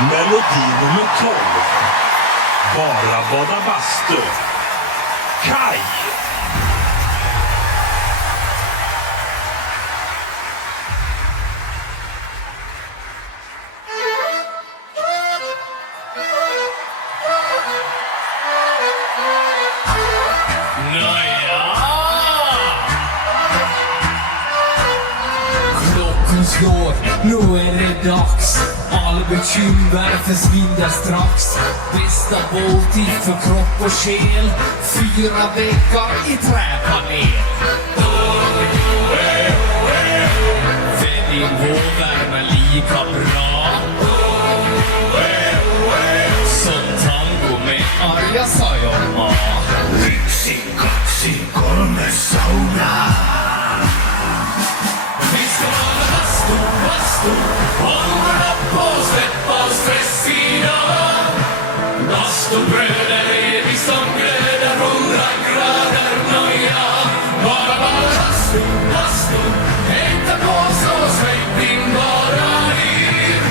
Melodi nummer 12. Bara bada bastu. Kaj. Klockan slår, nu är det dags. Alla bekymmer försvinner strax. Bästa måltid för kropp och själ. 4 veckor i träpanel. Välj vårvärme lika bra som tango med Arja Saijonmaa. Yksi, 2, 3 sauna. Vi ska vara bastu, hålla på, släppa stress idag. Bastubröder är vi som glöder, 100 grader nöja. Bara bastu, hämta på så släpp in bara in.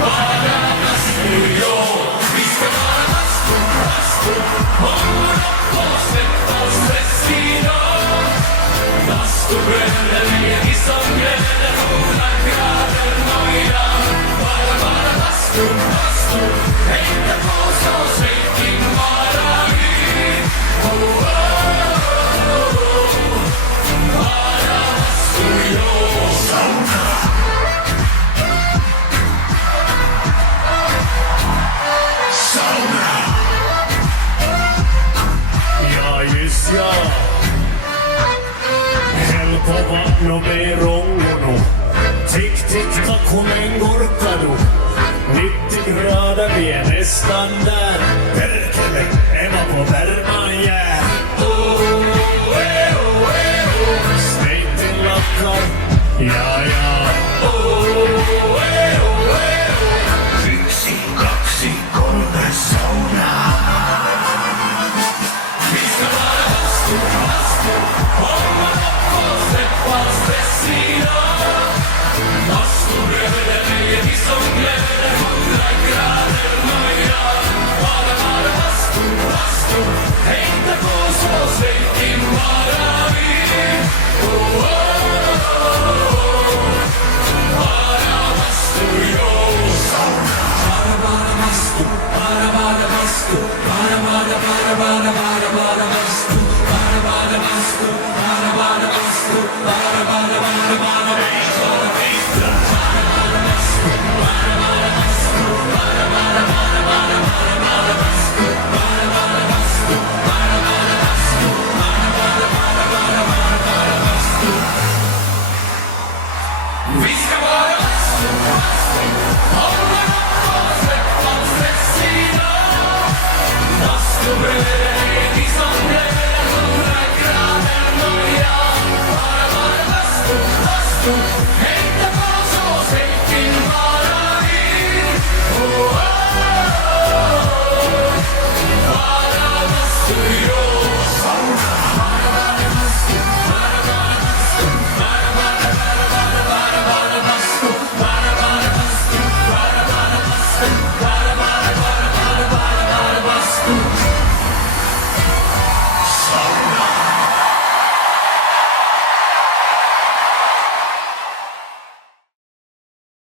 Bara bastu, ja. Vi ska vara bastu, hålla på, släppa stress idag. Bastubröder är vi som glöder, 100 grader nöja. Bara bastu, hämta på så släpp in bara in. Bara bastu, ja. Sauna. Sauna. Ja, just ja. Häll på vatten och med rångono. Tick, tick, tack, hon en gurkado. 90 grader, vi är nästan där. Perkele, Emma på värma.